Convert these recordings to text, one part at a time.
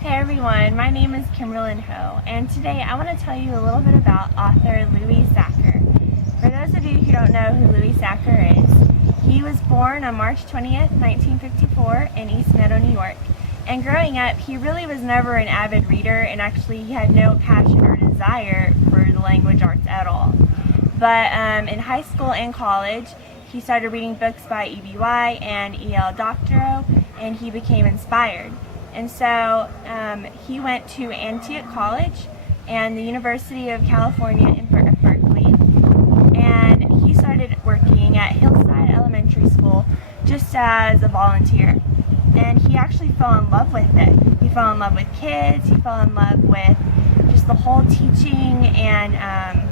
Hey everyone, my name is Kimberlyn Ho, and today I want to tell you a little bit about author Louis Sachar. For those of you who don't know who Louis Sachar is, he was born on March 20th, 1954 in East Meadow, New York. And growing up, he really was never an avid reader, and actually he had no passion or desire for the language arts at all. But in high school and college, he started reading books by E.B. White and E.L. Doctorow, and he became inspired. And so he went to Antioch College and the University of California in Berkeley, and he started working at Hillside Elementary School just as a volunteer. And he actually fell in love with it. He fell in love with kids, he fell in love with just the whole teaching and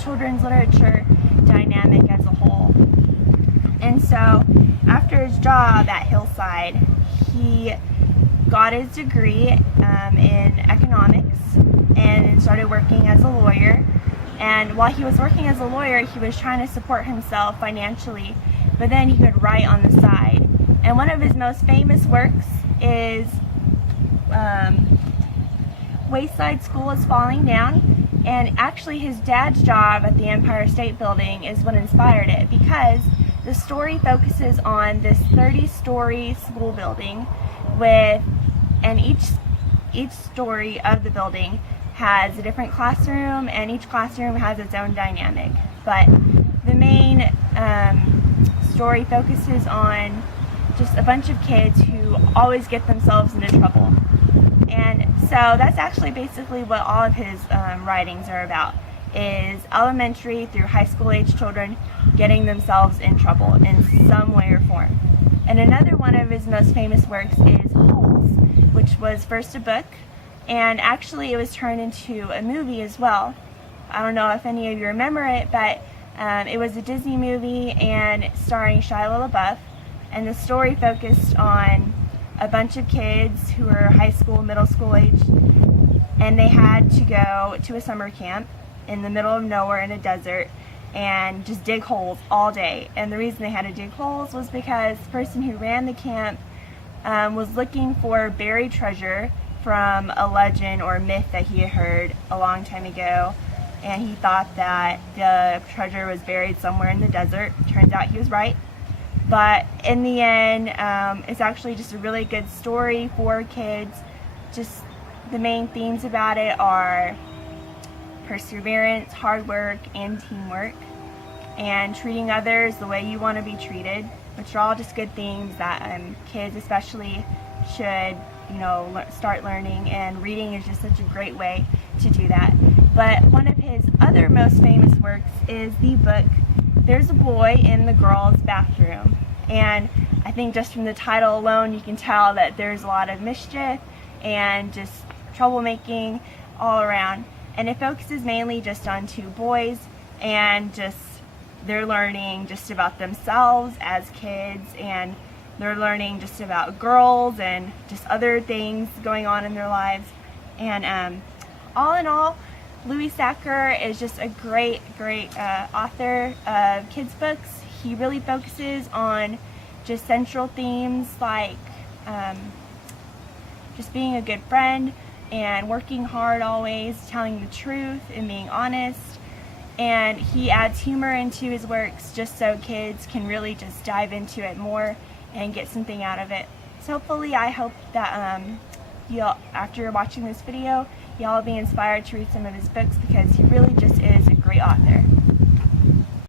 children's literature dynamic as a whole. And so after his job at Hillside, he got his degree in economics and started working as a lawyer. And while he was working as a lawyer, he was trying to support himself financially, but then he could write on the side. And one of his most famous works is Wayside School is Falling Down. And actually his dad's job at the Empire State Building is what inspired it, because the story focuses on this 30-story school building and each story of the building has a different classroom, and each classroom has its own dynamic. But the main story focuses on just a bunch of kids who always get themselves into trouble. And so that's actually basically what all of his writings are about, is elementary through high school age children getting themselves in trouble in some way or form. And another one of his most famous works is Holes, which was first a book, and actually it was turned into a movie as well. I don't know if any of you remember it, but it was a Disney movie and starring Shia LaBeouf, and the story focused on a bunch of kids who were high school, middle school age, and they had to go to a summer camp in the middle of nowhere in a desert and just dig holes all day. And the reason they had to dig holes was because the person who ran the camp was looking for buried treasure from a legend or myth that he had heard a long time ago, and he thought that the treasure was buried somewhere in the desert. Turns out he was right. But in the end, it's actually just a really good story for kids. Just the main themes about it are perseverance, hard work, and teamwork, and treating others the way you want to be treated, which are all just good themes that kids especially should, start learning, and reading is just such a great way to do that. But one of his other most famous works is the book There's a Boy in the Girls' Bathroom. And I think just from the title alone you can tell that there's a lot of mischief and just troublemaking all around. And it focuses mainly just on two boys, and just they're learning just about themselves as kids, and they're learning just about girls and just other things going on in their lives. And all in all, Louis Sachar is just a great author of kids books. He really focuses on just central themes like just being a good friend and working hard always, telling the truth and being honest. And he adds humor into his works just so kids can really just dive into it more and get something out of it. So hopefully, I hope that after watching this video, y'all will be inspired to read some of his books, because he really just is a great author.